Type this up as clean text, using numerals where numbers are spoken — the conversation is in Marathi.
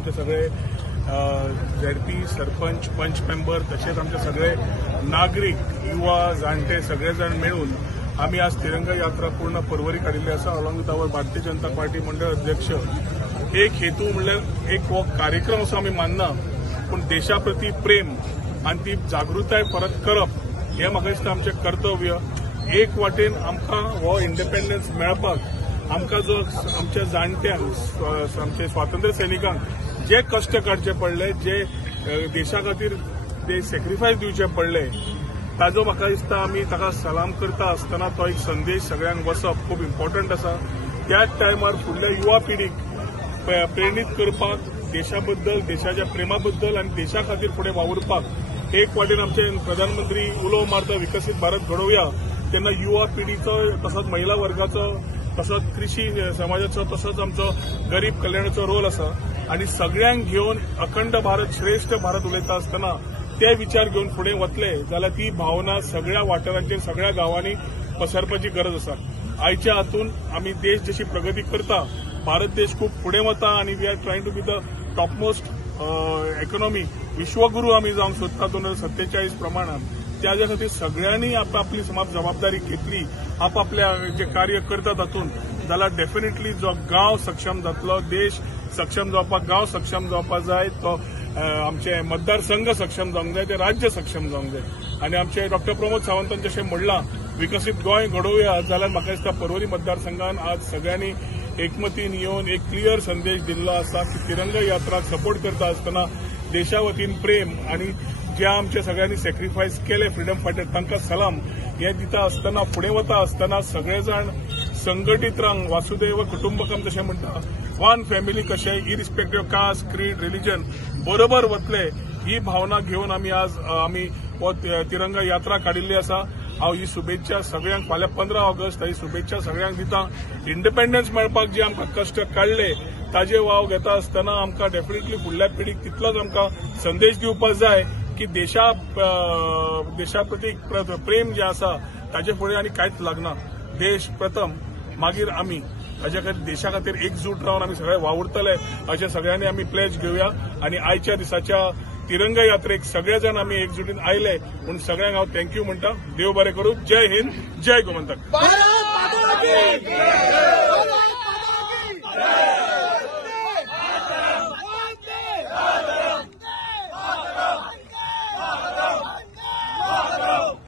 आमचे सगळे ZP सरपंच पंच मेंबर तसेच आमचे सगळे नागरिक युवा जाणटे सगळेजण मिळून आम्ही आज तिरंगा यात्रा पूर्ण परवरी काढिल्ली आसा along with our Bharatiya Janata party मंडळ अध्यक्ष। एक हेतू म्हणल्यार एक हो कार्यक्रम असो आमी मानना पण देशा प्रती प्रेम आणि ती जागृताय परत करप हे म्हाका दिसता आमचें कर्तव्य। एक वाटेन आमकां हो इंडिपेंडन्स मेळपाक आमकां जो आमच्या जाणट्यांक आमच्या स्वातंत्र्य सैनिकांक जे कष्ट काडचे पडले जे देशा खातीर ते सॅक्रिफायस दिवचे पडले ताजो म्हाका दिसता आमी ताका सलाम करता आसतना तो एक संदेश सगळ्यांक वचप खूब इम्पॉर्टंट आसा। त्याच टायमार फुडल्या युवा पिढीक प्रेरीत करपाक देशा बद्दल देशाच्या प्रेमा बद्दल आणि देशा खातीर फुडें वावुरपाक एक वाटेन आमचे प्रधानमंत्री उलो मारता विकसीत भारत घडोवया तेन्ना युवा पिढीचो तसोच महिला वर्गाचो तसोच कृषी समाजाचो तसोच आमचो गरीब कल्याणाचो रोल आसा आणि सगळ्यांक घेवन अखंड भारत श्रेष्ठ भारत उलयता आसतना ते विचार घेवन फुडें वतले जाल्यार ती भावना सगळ्या वाठारांचेर सगळ्या गांवांनी पसरपाची गरज आसा। आयच्या हातून आमी देश जशी प्रगती करता भारत देश खूप फुडें वता आणि we are trying to be the topmost economy विश्वगुरू आमी जावंक सोदता 2047 प्रमाणात। त्या खातीर सगळ्यांनी आपली जबाबदारी घेतली आपल्या जे कार्य करता तातूंत जाल्यार डेफिनेटली जो गांव सक्षम जातलो देश सक्षम जावपाक गांव सक्षम जावपाक जाय तो आमचे मतदारसंघ सक्षम जावंक जाय ते राज्य सक्षम जावंक जाय आणि आमचे डॉक्टर प्रमोद सावंतान जशें म्हणलां विकसीत गोंय घडोवया जाल्यार म्हाका दिसता परवरी मतदारसंघान आज सगळ्यांनी एकमतीन येवन एक क्लियर संदेश दिल्लो आसा की तिरंगा यात्राक सपोर्ट करता आसतना देशा वतीन प्रेम आणि ज्या आमच्या सगळ्यांनी सॅक्रिफायस केले फ्रीडम फायटर तांकां सलाम हे दिता आसतना फुडें वता आसतना सगळेजाण संघटीत रावन वासुदेव कुटुंबकम जशें म्हणटा वन फॅमिली कशें इरिस्पेक्टिव्ह कास्ट क्रीड रिलीजन बरोबर वतले ही भावना घेवन आमी हो तिरंगा यात्रा काडिल्ली आसा। हांव ही शुभेच्छा सगळ्यांक फाल्यां 15 ऑगस्ट ही शुभेच्छा सगळ्यांक दिता। इंडिपेंडन्स मेळपाक जे आमकां कश्ट काडले ताजे वाव घेता आसतना आमकां डेफिनेटली फुडल्या पिढीक तितलोच आमकां संदेश दिवपाक जाय की देशा प्रती प्रेम जे आसा ताचे फुडें आनी कांयच लागना। देश प्रथम मागीर आमी हाच्या खातीर देशा खातीर एकजूट रावन आमी सगळे वावुरतले अशें सगळ्यांनी आमी प्लेज घेवया आणि आयच्या दिसाच्या तिरंगा यात्रेक सगळे जण आमी एकजुटीन आयले म्हणून सगळ्यांक हांव थँक्यू म्हणटा। देव बरें करूं। जय हिंद जय गोमंतक।